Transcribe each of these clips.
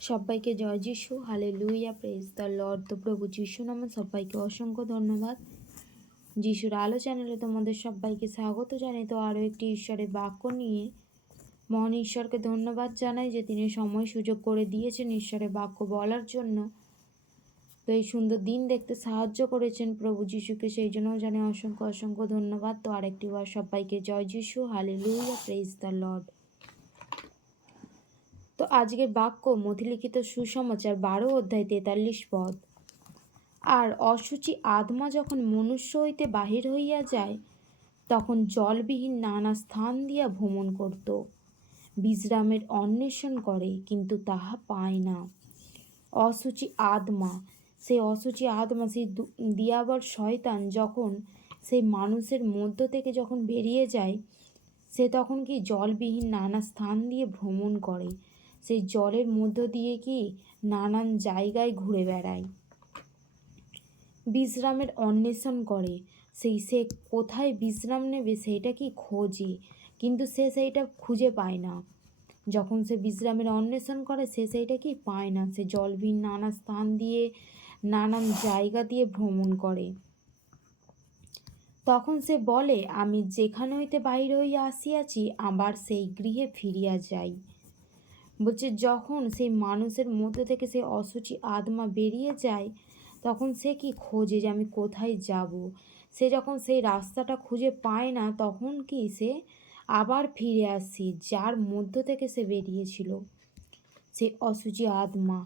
সবাইকে জয় যিশু হালে লুইয়া প্রেস দ্য লর্ড তো প্রভু যিশু নামে সবাইকে অসংখ্য ধন্যবাদ। যিশুর আলো চ্যানেলে তোমাদের সবাইকে স্বাগত জানাই। তো আরও একটি ঈশ্বরের বাক্য নিয়ে মহান ঈশ্বরকে ধন্যবাদ জানাই যে তিনি সময় সুযোগ করে দিয়েছেন ঈশ্বরের বাক্য বলার জন্য। তো এই সুন্দর দিন দেখতে সাহায্য করেছেন প্রভু যিশুকে, সেই জন্যও জানাই অসংখ্য অসংখ্য ধন্যবাদ। তো আরেকটি বার সবাইকে জয় যিশু হালে লুইয়া প্রেস দ্য লর্ড তো আজকের বাক্য মথিলিখিত সুসমাচার বারো অধ্যায় তেতাল্লিশ পদ। আর অসুচি আত্মা যখন মনুষ্য হইতে বাহির হইয়া যায়, তখন জলবিহীন নানা স্থান দিয়া ভ্রমণ করত। বিশ্রামের অন্বেষণ করে, কিন্তু তাহা পায় না। অসুচি আত্মা, সেই অসুচি আত্মা সেই দিয়াবর শয়তান যখন সেই মানুষের মধ্য থেকে যখন বেরিয়ে যায়, সে তখন কি জলবিহীন নানা স্থান দিয়ে ভ্রমণ করে? সেই জলের মধ্য দিয়ে কি নানান জায়গায় ঘুরে বেড়ায়। বিশ্রামের অন্বেষণ করে। সেই সে কোথায় বিশ্রাম নেবে সেইটা কি খোঁজে, কিন্তু সে সেইটা খুঁজে পায় না। যখন সে বিশ্রামের অন্বেষণ করে, সে সেইটা কি পায় না। সে জলবিহীন নানা স্থান দিয়ে, নানান জায়গা দিয়ে ভ্রমণ করে। তখন সে বলে, আমি যেখানে হইতে বাহির হইয়া আসিয়াছি, আবার সেই গৃহে ফিরিয়া যাই। বলছে যখন সেই মানুষের মধ্যে থেকে সেই অসুচি আত্মা বেরিয়ে যায়, তখন সে কি খোঁজে যে আমি কোথায় যাব? সে যখন সেই রাস্তাটা খুঁজে পায় না, তখন কি সে আবার ফিরে আসি যার মধ্য থেকে সে বেরিয়েছিল? সেই অসুচি আত্মা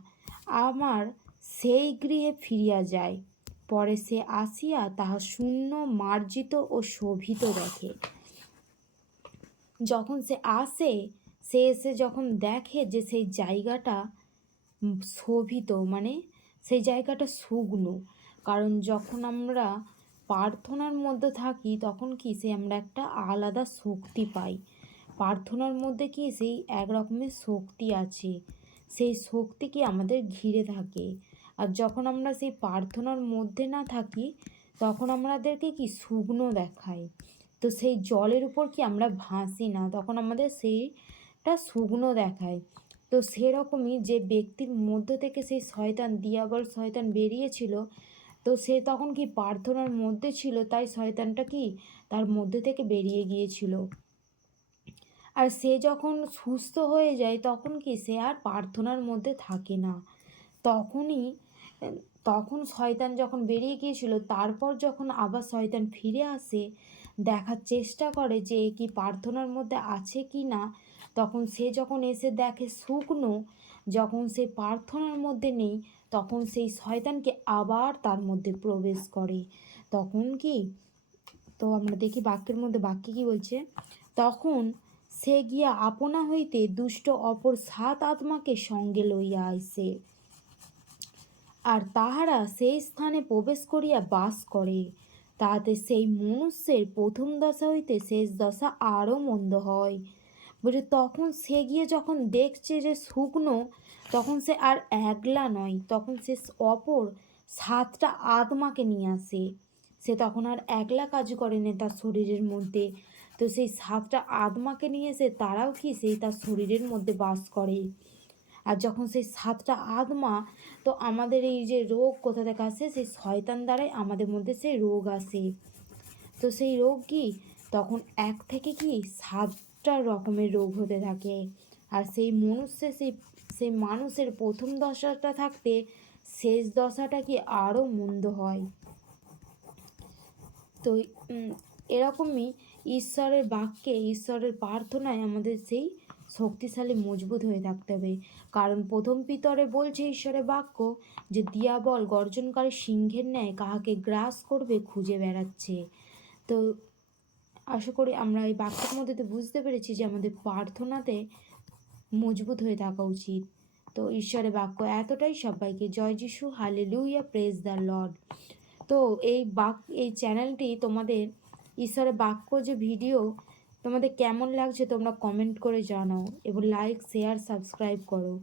আমার সেই গৃহে ফিরিয়া যায়, পরে সে আসিয়া তাহা শূন্য মার্জিত ও শোভিত দেখে। যখন সে আসে সে এসে যখন দেখে যে সেই জায়গাটা শোভিত মানে সেই জায়গাটা শুকনো, কারণ যখন আমরা প্রার্থনার মধ্যে থাকি তখন কি সে আমরা একটা আলাদা শক্তি পাই। প্রার্থনার মধ্যে কি সেই এক রকমের শক্তি আছে, সেই শক্তি কি আমাদের ঘিরে থাকে। আর যখন আমরা সেই প্রার্থনার মধ্যে না থাকি তখন আমাদেরকে কি শুকনো দেখায়। তো সেই জলের উপর কি আমরা ভাসি না, তখন আমাদের সেই একটা শুকনো দেখায়। তো সেরকমই যে ব্যক্তির মধ্য থেকে সেই শয়তান, দিয়াবল শয়তান বেরিয়েছিল, তো সে তখন কি প্রার্থনার মধ্যে ছিল? তাই শয়তানটা কি তার মধ্যে থেকে বেরিয়ে গিয়েছিল? আর সে যখন সুস্থ হয়ে যায়, তখন কি সে আর প্রার্থনার মধ্যে থাকে না? তখনই, তখন শয়তান যখন বেরিয়ে গিয়েছিল, তারপর যখন আবার শয়তান ফিরে আসে দেখার চেষ্টা করে যে কি প্রার্থনার মধ্যে আছে কি না। তখন সে যখন এসে দেখে শুকনো, যখন সে প্রার্থনার মধ্যে নেই, তখন সেই শয়তানকে আবার তার মধ্যে প্রবেশ করে। তখন কি? তো আমরা দেখি বাক্যের মধ্যে বাক্যে কি বলছে? তখন সে গিয়া আপনা হইতে দুষ্ট অপর সাত আত্মাকে সঙ্গে লইয়া আইসে। আর তাহারা সেই স্থানে প্রবেশ করিয়া বাস করে। তাহাতে সেই মনুষ্যের প্রথম দশা হইতে শেষ দশা আরও মন্দ হয়। বলে তখন সে গিয়ে যখন দেখছে যে শুকনো, তখন সে আর একলা নয়, তখন সে অপর সাতটা আত্মাকে নিয়ে আসে। সে তখন আর একলা কাজ করে না তার শরীরের মধ্যে। তো সেই সাতটা আত্মাকে নিয়ে এসে তারাও কি সেই তার শরীরের মধ্যে বাস করে? আর যখন সেই সাতটা আত্মা, তো আমাদের এই যে রোগ কোথা থেকে আসে? সেই শয়তান দ্বারাই আমাদের মধ্যে সেই রোগ আসে। তো সেই রোগ কি? তখন এক থেকে কি? সাতটা রকমের রোগ হতে থাকে। আর সেই মনুষ্যের সেই সেই মানুষের প্রথম দশাটা থাকতে শেষ দশাটা কি আরও মন্দ হয়। তো এরকমই ঈশ্বরের বাক্যে, ঈশ্বরের প্রার্থনায় আমাদের সেই শক্তিশালী, মজবুত হয়ে থাকতে হবে। কারণ প্রথম পিতরে বলছে ঈশ্বরের বাক্য যে দিয়াবল গর্জনকারী সিংহের ন্যায় কাহাকে গ্রাস করবে খুঁজে বেড়াচ্ছে। তো আশা করি আমরা এই বাক্যের মধ্যে তো বুঝতে পেরেছি যে, আমাদের প্রার্থনাতে মজবুত হয়ে থাকা উচিত। তো ঈশ্বরের বাক্য এতটাই সবাইকে, জয় যিশু হালে লুইয়া প্রেস দ্য লর্ড। তো এই বাক, এই চ্যানেলটি তোমাদের ঈশ্বরের বাক্য যে ভিডিও তোমাদের কেমন লাগছে তোমরা কমেন্ট করে জানাও এবং লাইক শেয়ার সাবস্ক্রাইব করো।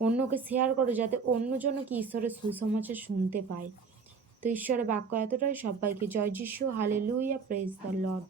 অন্যকে শেয়ার করো যাতে অন্যজন কি ঈশ্বরের সুসমাচার শুনতে পায়। তো ঈশ্বরের বাক্য এতটাই সবাইকে। জয় যিশু হালে লুইয়া প্রেস দ্য লর্ড